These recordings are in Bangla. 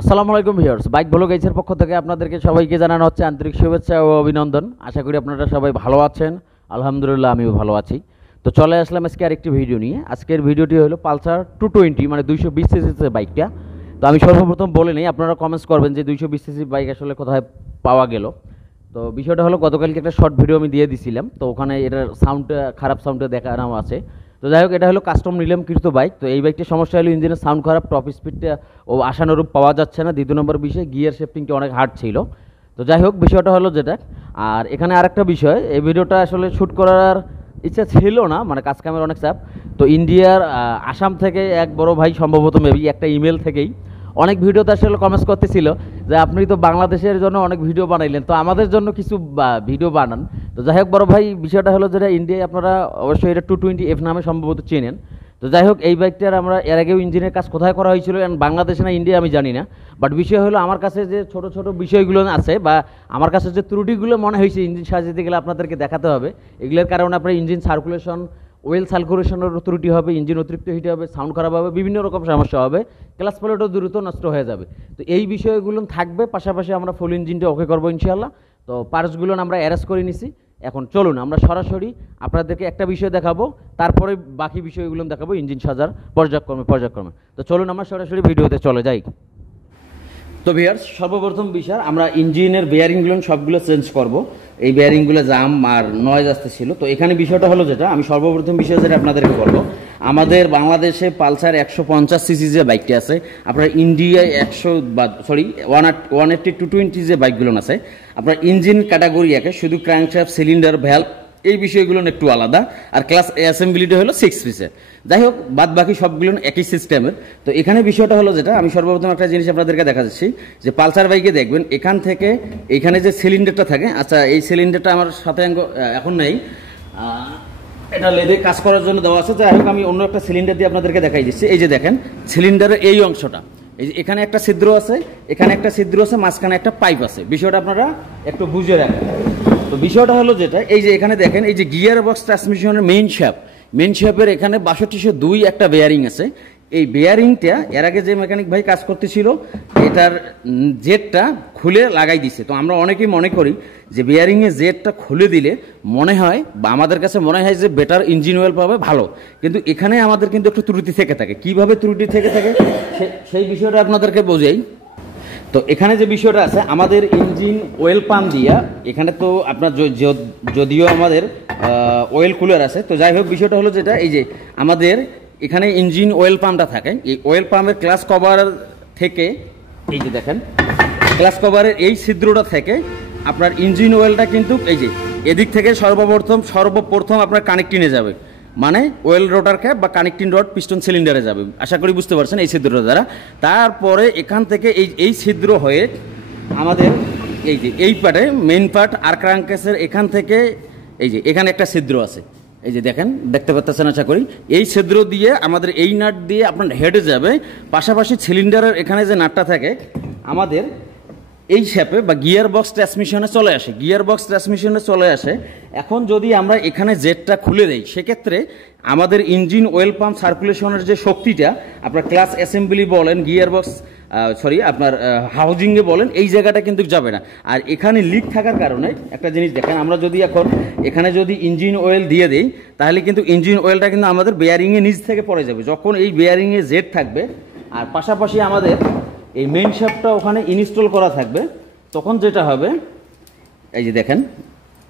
আসসালামু আলাইকুম ভিউয়ার্স, বাইক ব্লগ এইচের পক্ষ থেকে আপনাদেরকে সবাইকে জানানো হচ্ছে আন্তরিক শুভেচ্ছা ও অভিনন্দন। আশা করি আপনারা সবাই ভালো আছেন। আলহামদুলিল্লাহ আমিও ভালো আছি। তো চলে আসলাম আজকে আরেকটি ভিডিও নিয়ে। আজকের ভিডিওটি হলো পালসার 220 মানে 220 সিসির বাইকটা। তো আমি সর্বপ্রথম বলে নিই, আপনারা কমেন্টস করবেন যে 220 সিসি বাইক আসলে কোথায় পাওয়া গেল। তো বিষয়টা হলো, গতকালকে একটা শর্ট ভিডিও আমি দিয়ে দিছিলাম, তো ওখানে এটার সাউন্ডটা খারাপ সাউন্ডটা দেখানো আছে। তো যাই হোক, এটা হলো কাস্টম নিলাম কিন্তু বাইক। তো এই বাইকটির সমস্যা হলো ইঞ্জিনের সাউন্ড খারাপ, টপ স্পিডটা ও আশানুরূপ পাওয়া যাচ্ছে না। দ্বিতীয় নম্বর বিষয়, গিয়ার শিফটিংটা অনেক হার্ড ছিল। তো যাই হোক, বিষয়টা হলো যেটা। আর এখানে আরেকটা বিষয়, এই ভিডিওটা আসলে শ্যুট করার ইচ্ছা ছিল না, মানে কাজ কামের অনেক চাপ। তো ইন্ডিয়ার আসাম থেকে এক বড় ভাই, সম্ভবত মেবি একটা ইমেল থেকেই অনেক ভিডিওতে আসলে কমেন্টস করতেছিল যে আপনি তো বাংলাদেশের জন্য অনেক ভিডিও বানাইলেন, তো আমাদের জন্য কিছু ভিডিও বানান। তো যাই হোক বড় ভাই, বিষয়টা হলো যেটা, ইন্ডিয়ায় আপনারা অবশ্যই এটা 220F নামে সম্ভবত চেনেন। তো যাই হোক, এই বাইকটার আমরা এর আগেও ইঞ্জিনের কাজ কোথায় করা হয়েছিল, বাংলাদেশে না ইন্ডিয়া আমি জানি না। বাট বিষয় হলো, আমার কাছে যে ছোট ছোট বিষয়গুলো আছে বা আমার কাছে যে ত্রুটিগুলো মনে হয়েছে ইঞ্জিন সাজাতে গেলে আপনাদেরকে দেখাতে হবে। এগুলোর কারণে আপনার ইঞ্জিন সার্কুলেশন, ওয়েল সার্কুলেশনের ত্রুটি হবে, ইঞ্জিন অতিরিক্ত হিট হবে, সাউন্ড খারাপ হবে, বিভিন্ন রকম সমস্যা হবে, ক্লাস প্লেটও দ্রুত নষ্ট হয়ে যাবে। তো এই বিষয়গুলো থাকবে, পাশাপাশি আমরা ফুল ইঞ্জিনটা ওকে করবো ইনশাআল্লাহ। তো পার্টসগুলো আমরা অ্যারেঞ্জ করে নিছি। এখন চলুন আমরা সরাসরি আপনাদেরকে একটা বিষয় দেখাবো, তারপরে বাকি বিষয়গুলো দেখাবো ইঞ্জিন সাজার পর্যায়ক্রমে। তো চলুন আমরা সরাসরি ভিডিওতে চলে যাই। তো ভিউয়ার্স, সর্বপ্রথম বিষয়, আমরা ইঞ্জিনের বেয়ারিংগুলো সবগুলো চেঞ্জ করব। এই বেয়ারিংগুলো জাম আর নয়েজ আসতেছিল। তো এখানে বিষয়টা হলো যেটা, আমি সর্বপ্রথম বিষয় যেটা আপনাদেরকে বলবো, আমাদের বাংলাদেশে পালসার 150 সিসি যে বাইকটি আছে, আপনার ইন্ডিয়ায় 180 220 যে বাইকগুলো আছে, আপনার ইঞ্জিন ক্যাটাগরি একে, শুধু ক্র্যাঙ্কশ্যাফট, সিলিন্ডার, ভ্যালভ এই বিষয়গুলো একটু আলাদা, আর ক্লাস অ্যাসেম্বলিটা হলো 6 পিসের। যাই হোক, বাদ বাকি সবগুলো একই সিস্টেমের। তো এখানে বিষয়টা হলো যেটা, আমি সর্বপ্রথম একটা জিনিস আপনাদেরকে দেখা যাচ্ছি যে পালসার বাইকে দেখবেন এখান থেকে এখানে যে সিলিন্ডারটা থাকে, আচ্ছা এই সিলিন্ডারটা আমার সাথে এখন নেই, এটা লেদে কাজ করার জন্য দেওয়া আছে। যাই হোক, আমি অন্য একটা সিলিন্ডার দিয়ে আপনাদেরকে দেখাই দিচ্ছি। এই যে দেখেন, সিলিন্ডারের এই অংশটা, এই যে এখানে একটা ছিদ্র আছে, এখানে একটা ছিদ্র আছে, মাঝখানে একটা পাইপ আছে। বিষয়টা আপনারা একটু বুঝে রাখেন। তো বিষয়টা হলো যেটা, এই যে এখানে দেখেন, এই যে গিয়ার বক্স ট্রান্সমিশনের মেইন শ্যাপের এখানে 6202 একটা বেয়ারিং আছে। এই বেয়ারিংটা এর আগে যে মেকানিক ভাই কাজ করতেছিল, এটার জেটটা খুলে লাগাই দিছে। তো আমরা অনেকেই মনে করি যে বেয়ারিংয়ের জেটটা খুলে দিলে মনে হয়, বা আমাদের কাছে মনে হয় যে বেটার ইঞ্জিন অয়েল পাবে, ভালো। কিন্তু এখানে আমাদের কিন্তু একটু ত্রুটি থেকে থাকে। কিভাবে ত্রুটি থেকে থাকে সেই বিষয়টা আপনাদেরকে বোঝাই। তো এখানে যে বিষয়টা আছে, আমাদের ইঞ্জিন অয়েল পাম্প দিয়া, এখানে তো আপনার যদিও আমাদের অয়েল কুলার আছে। তো যাই হোক, বিষয়টা হলো যেটা, এই যে আমাদের এখানে ইঞ্জিন অয়েল পাম্পটা থাকে, এই অয়েল পাম্পের ক্লাস কভার থেকে, এই যে দেখেন ক্লাস কভারের এই ছিদ্রটা থেকে আপনার ইঞ্জিন অয়েলটা কিন্তু এই যে এদিক থেকে সর্বপ্রথম আপনার কানেক্টিংয়ে যাবে, মানে ওয়েল রোটার ক্যাপ বা কানেক্টিং রড পিস্টন সিলিন্ডারে যাবে। আশা করি বুঝতে পারছেন এই ছিদ্রটা দ্বারা। তারপরে এখান থেকে এই ছিদ্র হয়ে আমাদের এই যে এই পার্টে মেইন পার্ট আর ক্রাঙ্কেসের এখান থেকে এই যে এখানে একটা ছিদ্র আছে, এই যে দেখেন, দেখতে পাচ্ছেন আশা করি। এই ছিদ্র দিয়ে আমাদের এই নাট দিয়ে আপনার হেডে যাবে। পাশাপাশি সিলিন্ডারের এখানে যে নাটটা থাকে আমাদের এই শেপে বা গিয়ার বক্স ট্রান্সমিশনে চলে আসে। এখন যদি আমরা এখানে জেটটা খুলে দেই, সেক্ষেত্রে আমাদের ইঞ্জিন অয়েল পাম্প সার্কুলেশনের যে শক্তিটা, আপনার ক্লাস অ্যাসেম্বলি বলেন, গিয়ার বক্স আপনার হাউজিংয়ে বলেন, এই জায়গাটা কিন্তু যাবে না। আর এখানে লিক থাকার কারণে একটা জিনিস দেখেন, আমরা যদি এখন এখানে যদি ইঞ্জিন অয়েল দিয়ে দিই, তাহলে কিন্তু ইঞ্জিন অয়েলটা কিন্তু আমাদের বেয়ারিংয়ের নিচ থেকে পড়ে যাবে, যখন এই বেয়ারিংয়ে জেট থাকবে। আর পাশাপাশি আমাদের এই মেইন শ্যাফটটা ওখানে ইনস্টল করা থাকবে। তখন যেটা হবে, এই যে দেখেন,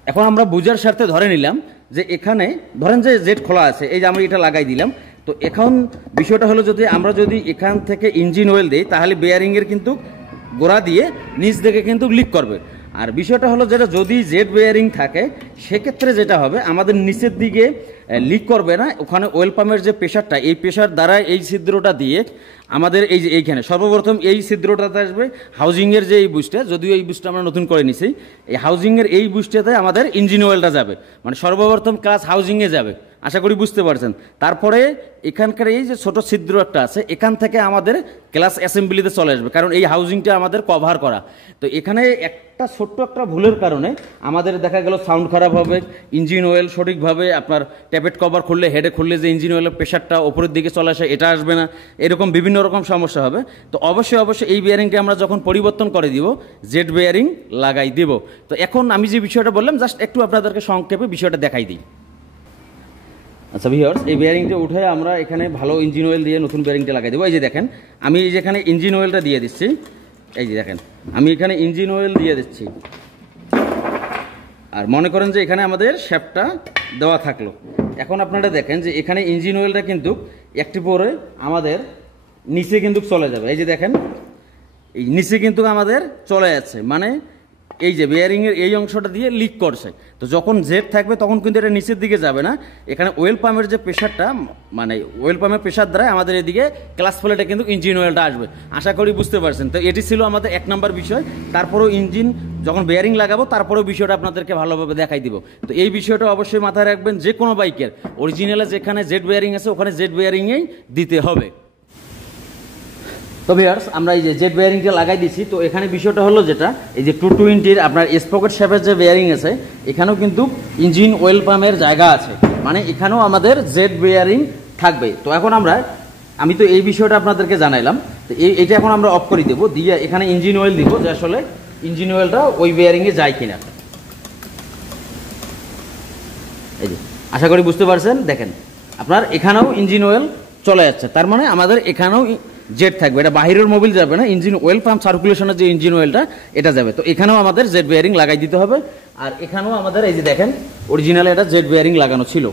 এখন আমরা বুঝার স্বার্থে ধরে নিলাম যে এখানে ধরেন যে জেট খোলা আছে, এই যে আমরা এটা লাগাই দিলাম। তো এখন বিষয়টা হলো, যদি আমরা এখান থেকে ইঞ্জিন অয়েল দিই, তাহলে বেয়ারিংয়ের কিন্তু গোড়া দিয়ে নিচ থেকে কিন্তু লিক করবে। আর বিষয়টা হলো যেটা, যদি জেট বেয়ারিং থাকে, সেক্ষেত্রে যেটা হবে, আমাদের নিচের দিকে লিক করবে না। ওখানে অয়েল পাম্পের যে প্রেশারটা, এই প্রেশার দ্বারা এই ছিদ্রটা দিয়ে আমাদের এই যে এইখানে সর্বপ্রথম এই ছিদ্রটাতে আসবে হাউজিংয়ের যে এই বুস্টটা, যদিও এই বুস্টটা আমরা নতুন করে নিছি, এই হাউজিংয়ের এই বুস্টটাতে আমাদের ইঞ্জিন অয়েলটা যাবে, মানে সর্বপ্রথম ক্লাস হাউজিংয়ে যাবে। আশা করি বুঝতে পারছেন। তারপরে এখানকার এই যে ছোট ছিদ্র একটা আছে, এখান থেকে আমাদের ক্লাস অ্যাসেম্বলিতে চলে আসবে, কারণ এই হাউজিংটা আমাদের কভার করা। তো এখানে একটা ছোট্ট একটা ভুলের কারণে আমাদের দেখা গেল সাউন্ড খারাপ হবে, ইঞ্জিন অয়েল সঠিকভাবে আপনার ট্যাপেট কভার খুললে, হেডে খুললে যে ইঞ্জিন অয়েলের প্রেশারটা ওপরের দিকে চলে আসে এটা আসবে না, এরকম বিভিন্ন রকম সমস্যা হবে। তো অবশ্যই এই বিয়ারিংটা আমরা যখন পরিবর্তন করে দিব, জেড বিয়ারিং লাগাই দিব। তো এখন আমি যে বিষয়টা বললাম জাস্ট একটু আপনাদেরকে সংক্ষেপে বিষয়টা দেখাই দিই। আচ্ছা ভিউয়ার্স, এই বিয়ারিংটা উঠে আমরা এখানে ভালো ইঞ্জিন অয়েল দিয়ে নতুন বিয়ারিংটা লাগাই দেবো। এই যে দেখেন, আমি যেখানে ইঞ্জিন অয়েলটা দিয়ে দিচ্ছি, এই যে দেখেন আমি এখানে ইঞ্জিন অয়েল দিয়ে দিচ্ছি। আর মনে করেন যে এখানে আমাদের শ্যাফটটা দেওয়া থাকলো। এখন আপনারা দেখেন যে এখানে ইঞ্জিন অয়েলটা কিন্তু একটু পরে আমাদের নিচে কিন্তু চলে যাবে। এই যে দেখেন, এই নিচে কিন্তু আমাদের চলে যাচ্ছে, মানে এই যে বিয়ারিংয়ের এই অংশটা দিয়ে লিক করছে। তো যখন জেড থাকবে তখন কিন্তু এটা নিচের দিকে যাবে না, এখানে ওয়েল পাম্পের যে প্রেশারটা, মানে ওয়েল পাম্পের প্রেশার দ্বারা আমাদের এদিকে ক্লাস প্লেটে কিন্তু ইঞ্জিন অয়েলটা আসবে। আশা করি বুঝতে পারছেন। তো এটি ছিল আমাদের 1 নম্বর বিষয়। তারপরেও ইঞ্জিন যখন বিয়ারিং লাগাবো তারপরেও বিষয়টা আপনাদেরকে ভালোভাবে দেখাই দিব। তো এই বিষয়টা অবশ্যই মাথায় রাখবেন, যে কোনো বাইকের অরিজিনালে যেখানে জেড বিয়ারিং আছে ওখানে জেড বিয়ারিংয়েই দিতে হবে। তো ভিউয়ার্স, আমরা এই যে জেড বেয়ারিংটা লাগাই দিছি। তো এখানে বিষয়টা হলো যেটা, এই যে 220-র আপনার স্পকেট শেপের যে বেয়ারিং আছে, এখানেও কিন্তু ইঞ্জিন অয়েল পাম্পের জায়গা আছে, মানে এখানেও আমাদের জেড বেয়ারিং থাকবে। তো এখন আমি তো এই বিষয়টা আপনাদেরকে জানাইলাম। তো এইটা এখন আমরা অফ করে দেবো, দিয়ে এখানে ইঞ্জিন অয়েল দিব, যে আসলে ইঞ্জিন অয়েলটা ওই বেয়ারিংয়ে যায় কিনা। এই যে আশা করি বুঝতে পারছেন। দেখেন আপনার এখানেও ইঞ্জিন অয়েল চলে যাচ্ছে, তার মানে আমাদের এখানেও জেড থাকবে। এটা বাহিরের মোবিল যাবে না, ইঞ্জিন অয়েল পাম্প সার্কুলেশনের যে ইঞ্জিন অয়েলটা এটা যাবে। তো এখানেও আমাদের জেড বেয়ারিং লাগাই দিতে হবে। আর এখানেও আমাদের এই যে দেখেন অরিজিনালে এটা জেড বেয়ারিং লাগানো ছিল।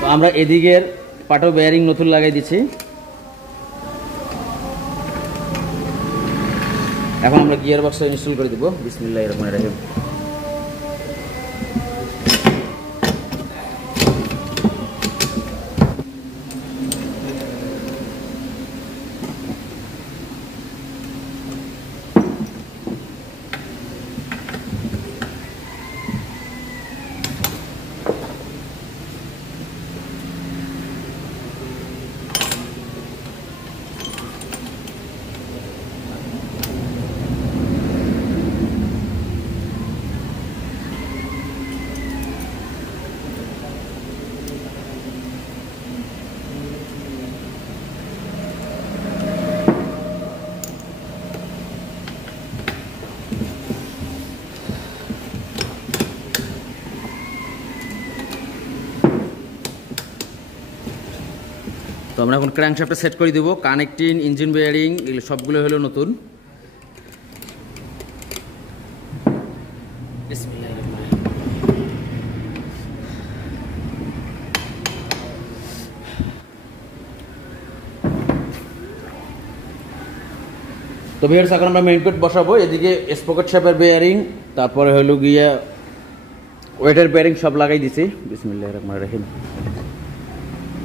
তো আমরা এদিকের পাটো বেয়ারিং নতুন লাগাই দিচ্ছি। এখন আমরা গিয়ার বক্সটা ইনস্টল করে দিব। বিসমিল্লাহির রহমানির রহিম। তো আমরা এখন ক্র্যাঙ্কশ্যাফটটা সেট করে দেবো। কানেক্টিং, ইঞ্জিন বেয়ারিং এগুলো সবগুলো হলো নতুন। তো ভিউয়ার্স, এখন আমরা মেইন কোড বসাবো। এদিকে স্পকেট শেপের বেয়ারিং, তারপরে হলো গিয়া ওয়েটের বেয়ারিং সব লাগাই দিছি। বিসমিল্লাহির রহমানির রহিম।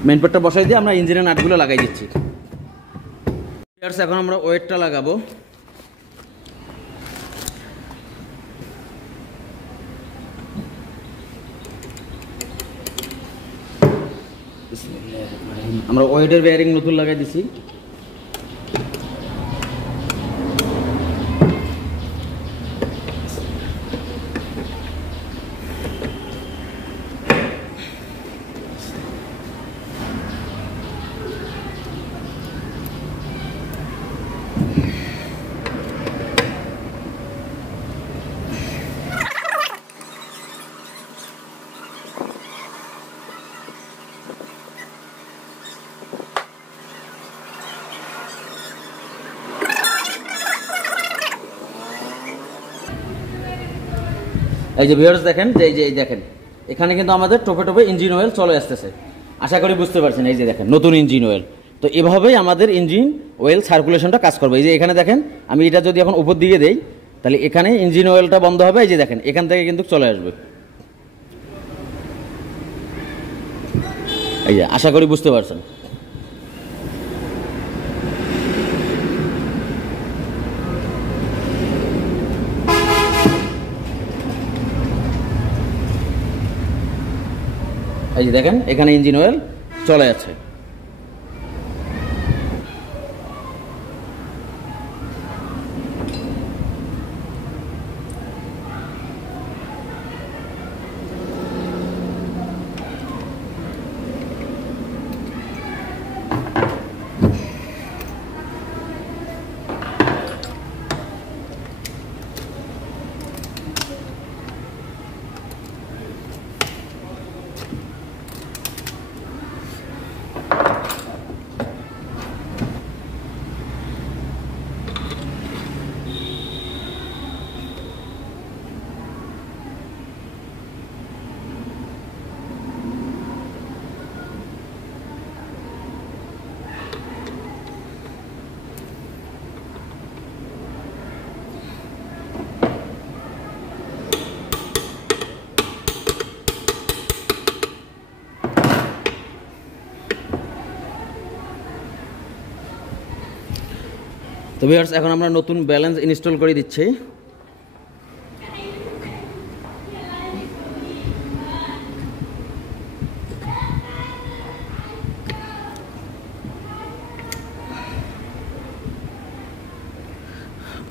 মেইন কোডটা বসাই দিয়ে আমরা ইঞ্জিনের নাটগুলো লাগাই দিচ্ছি। ভিউয়ার্স, এখন আমরা ওয়েটটা লাগাবো। আমরা ওয়েটের বেয়ারিং নতুন লাগাই দিছি। এই যে ভিউয়ার্স দেখেন, যে এই দেখেন এখানে কিন্তু আমাদের টোপে টোপে ইঞ্জিন অয়েল চলে আসতেছে। আশা করি বুঝতে পারছেন। এই যে দেখেন নতুন ইঞ্জিন অয়েল। তো এভাবেই আমাদের ইঞ্জিন অয়েল সার্কুলেশনটা কাজ করবে। এই যে এখানে দেখেন, আমি এটা যদি এখন উপর দিকে দেই তাহলে এখানে ইঞ্জিন অয়েলটা বন্ধ হবে। এই যে দেখেন এখান থেকে কিন্তু চলে আসবে। এই যে আশা করি বুঝতে পারছেন। এই যে দেখেন এখানে ইঞ্জিন অয়েল চলে আছে। তো ভিউয়ার্স এখন আমরা নতুন ব্যালেন্স ইনস্টল করে দিচ্ছি।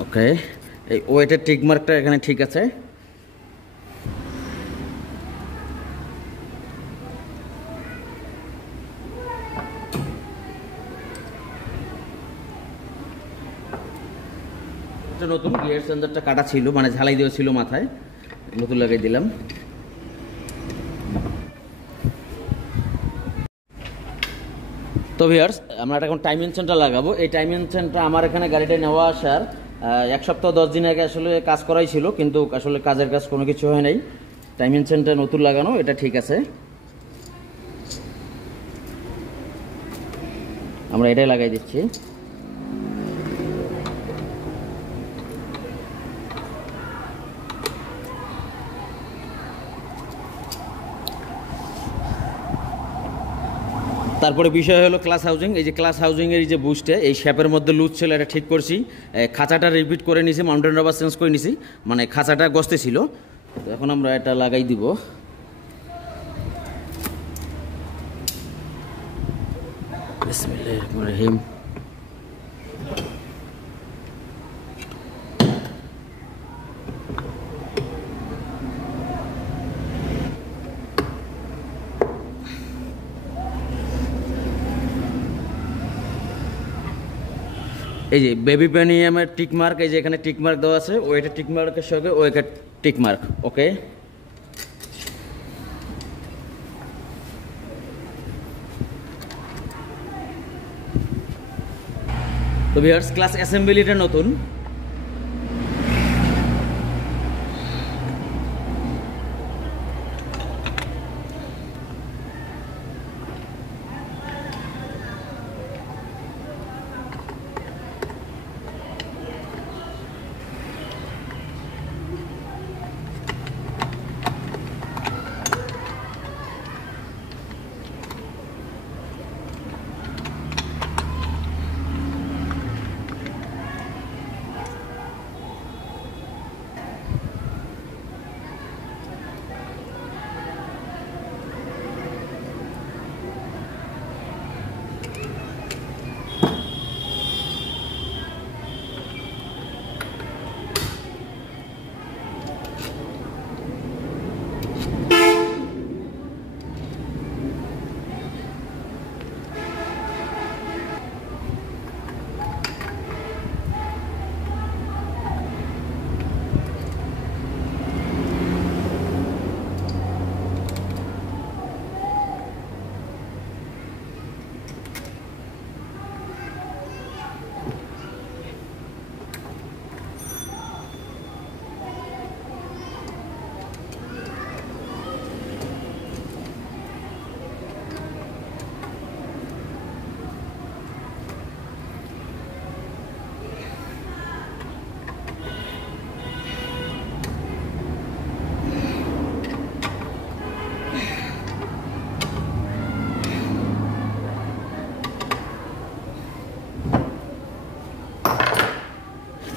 ওকে, এই ওয়েটের টিক মার্কটা এখানে ঠিক আছে। নতুন গিয়ার চেঞ্জারটা কাটা ছিল, মানে ঝালাই দেওয়া ছিল মাথায়, নতুন লাগাই দিলাম। তো ভিউয়ার্স আমরা এখন টাইমিং চেনটা লাগাবো। এই টাইমিং চেনটা আমার এখানে গাড়িটা নেওয়া আসার 1 সপ্তাহ 10 দিন আগে আসলে কাজ করাই ছিল, কিন্তু আসলে কাজের কাজ কোনো কিছু হয় নাই। টাইমিং চেনটা নতুন লাগানো, এটা ঠিক আছে, আমরা এটাই লাগাই দিচ্ছি। তারপরে বিষয় হলো ক্লাস হাউজিং। এই যে ক্লাস হাউজিং এর যে বুস্টে এই শেপের মধ্যে লুজ ছিল, এটা ঠিক করছি। খাঁচাটা রিপিট করে নিছি, মাউন্টেন রাবার চেঞ্জ করে নিছি, মানে খাঁচাটা গসতে ছিল। তো এখন আমরা এটা লাগাই দিব। বিসমিল্লাহির রহমানির রহিম। এই যে বেবি প্যানিয়ামের টিক মার্ক, এই যে এখানে টিক মার্ক দেওয়া আছে, ওইটা টিক মার্কের সঙ্গে ওইটা টিক মার্ক। ওকে, তো ভিউয়ার্স ক্লাস অ্যাসেম্বলিটা নতুন।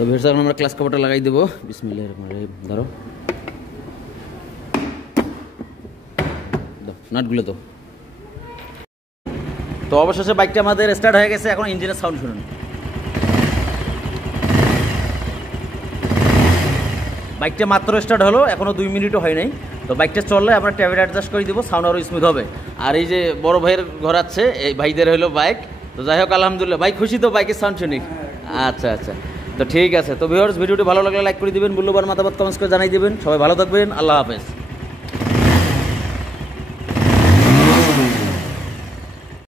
তো ভিউয়ার্স এখন আমরা ক্লাস কভারটা লাগাই দেবো। বিসমিল্লাহির রহমানির রহিম। ধরো। নাটগুলো তো অবশেষে বাইকটা আমাদের স্টার্ট হয়ে গেছে। এখন ইঞ্জিনের সাউন্ড শুনুন। বাইকটা মাত্র স্টার্ট হলো, এখনও 2 মিনিটও হয় নাই। তো বাইকটা চললে আমরা ট্যাবেট অ্যাডজাস্ট করে দিব, সাউন্ড আরও স্মুথ হবে। আর এই যে বড় ভাইয়ের ঘর আছে, এই ভাইদের হলো বাইক। তো যাই হোক আলহামদুলিল্লাহ, ভাই খুশি তো বাইকের সাউন্ড শুনি? আচ্ছা আচ্ছা, তো ঠিক আছে। তো ভিউয়ার্স, ভিডিওটি ভালো লাগলে লাইক করে দিবেন, মূল্যবান মতামত কমেন্টস করে জানাই দিবেন। সবাই ভালো থাকবেন, আল্লাহ হাফেজ।